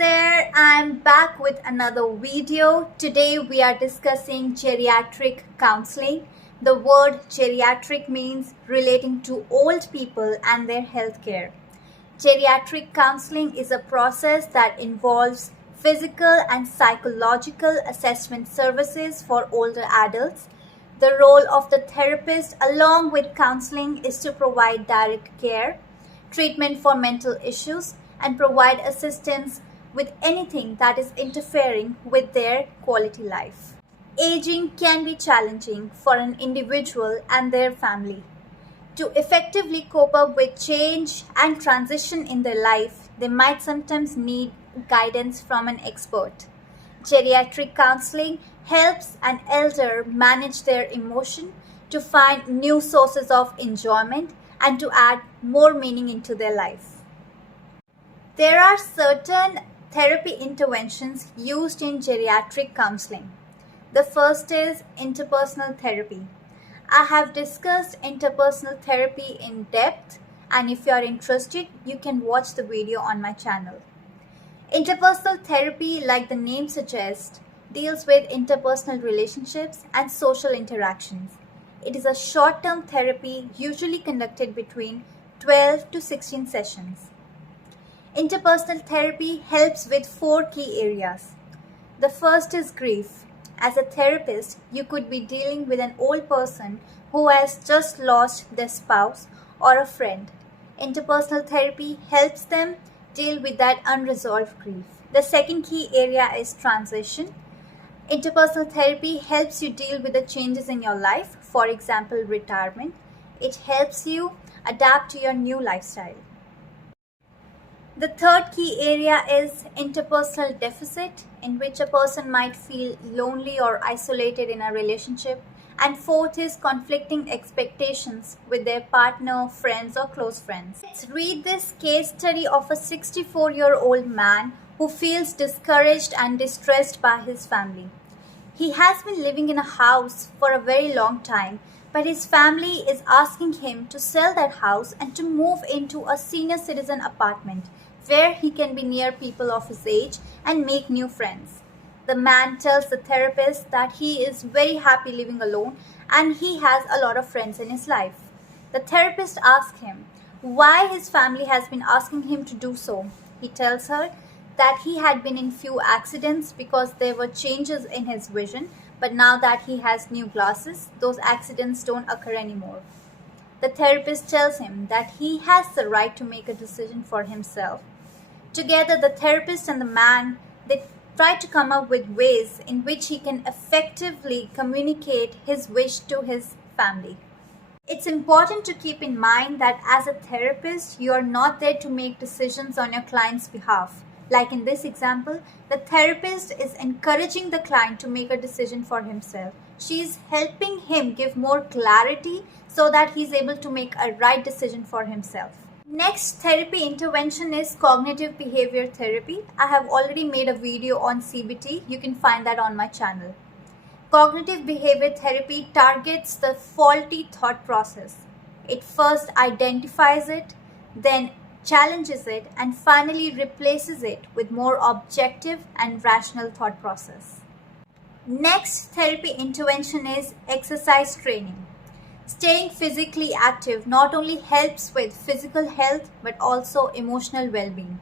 there, I'm back with another video. Today we are discussing geriatric counseling. The word geriatric means relating to old people and their healthcare. Geriatric counseling is a process that involves physical and psychological assessment services for older adults. The role of the therapist along with counseling is to provide direct care, treatment for mental issues, and provide assistance with anything that is interfering with their quality life. Aging can be challenging for an individual and their family. To effectively cope up with change and transition in their life, they might sometimes need guidance from an expert. Geriatric counseling helps an elder manage their emotion, to find new sources of enjoyment, and to add more meaning into their life. There are certain therapy interventions used in geriatric counseling. The first is interpersonal therapy. I have discussed interpersonal therapy in depth, and if you are interested, you can watch the video on my channel. Interpersonal therapy, like the name suggests, deals with interpersonal relationships and social interactions. It is a short-term therapy usually conducted between 12 to 16 sessions. Interpersonal therapy helps with 4 key areas. The first is grief. As a therapist, you could be dealing with an old person who has just lost their spouse or a friend. Interpersonal therapy helps them deal with that unresolved grief. The second key area is transition. Interpersonal therapy helps you deal with the changes in your life, for example, retirement. It helps you adapt to your new lifestyle. The third key area is interpersonal deficit, in which a person might feel lonely or isolated in a relationship. And fourth is conflicting expectations with their partner, friends, or close friends. Let's read this case study of a 64-year-old man who feels discouraged and distressed by his family. He has been living in a house for a very long time, but his family is asking him to sell that house and to move into a senior citizen apartment where he can be near people of his age and make new friends. The man tells the therapist that he is very happy living alone and he has a lot of friends in his life. The therapist asks him why his family has been asking him to do so. He tells her that he had been in few accidents because there were changes in his vision, but now that he has new glasses, those accidents don't occur anymore. The therapist tells him that he has the right to make a decision for himself. Together, the therapist and the man, they try to come up with ways in which he can effectively communicate his wish to his family. It's important to keep in mind that as a therapist, you are not there to make decisions on your client's behalf. Like in this example, the therapist is encouraging the client to make a decision for himself. She is helping him give more clarity so that he's able to make a right decision for himself. Next therapy intervention is cognitive behavior therapy. I have already made a video on CBT. You can find that on my channel. Cognitive behavior therapy targets the faulty thought process. It first identifies it, then challenges it, and finally replaces it with more objective and rational thought process. Next therapy intervention is exercise training. Staying physically active not only helps with physical health but also emotional well-being.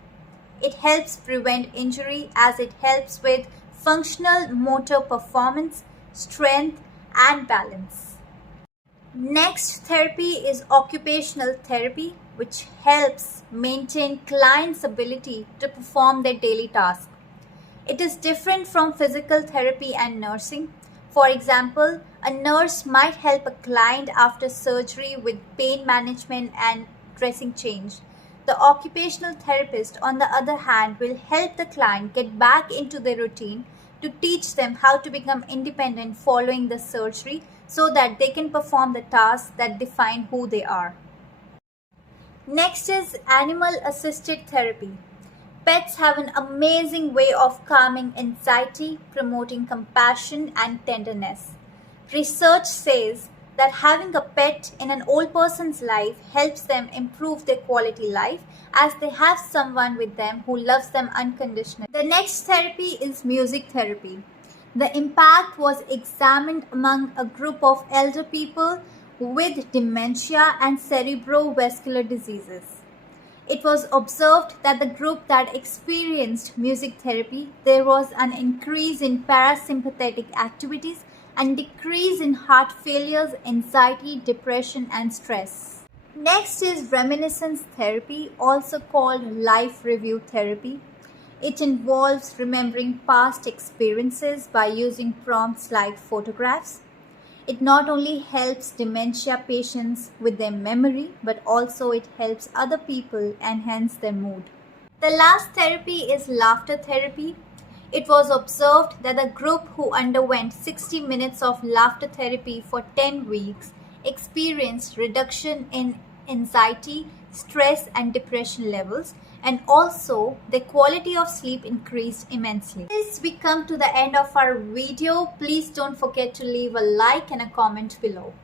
It helps prevent injury as it helps with functional motor performance, strength, and balance. Next therapy is occupational therapy, which helps maintain clients' ability to perform their daily tasks. It is different from physical therapy and nursing. For example, a nurse might help a client after surgery with pain management and dressing change. The occupational therapist, on the other hand, will help the client get back into their routine to teach them how to become independent following the surgery so that they can perform the tasks that define who they are. Next is animal-assisted therapy. Pets have an amazing way of calming anxiety, promoting compassion and tenderness. Research says that having a pet in an old person's life helps them improve their quality life as they have someone with them who loves them unconditionally. The next therapy is music therapy. The impact was examined among a group of elder people with dementia and cerebrovascular diseases. It was observed that the group that experienced music therapy, there was an increase in parasympathetic activities and decrease in heart failures, anxiety, depression, and stress. Next is reminiscence therapy, also called life review therapy. It involves remembering past experiences by using prompts like photographs. It not only helps dementia patients with their memory, but also it helps other people enhance their mood. The last therapy is laughter therapy. It was observed that the group who underwent 60 minutes of laughter therapy for 10 weeks experienced reduction in anxiety, stress, and depression levels, and also the quality of sleep increased immensely. As we come to the end of our video, please don't forget to leave a like and a comment below.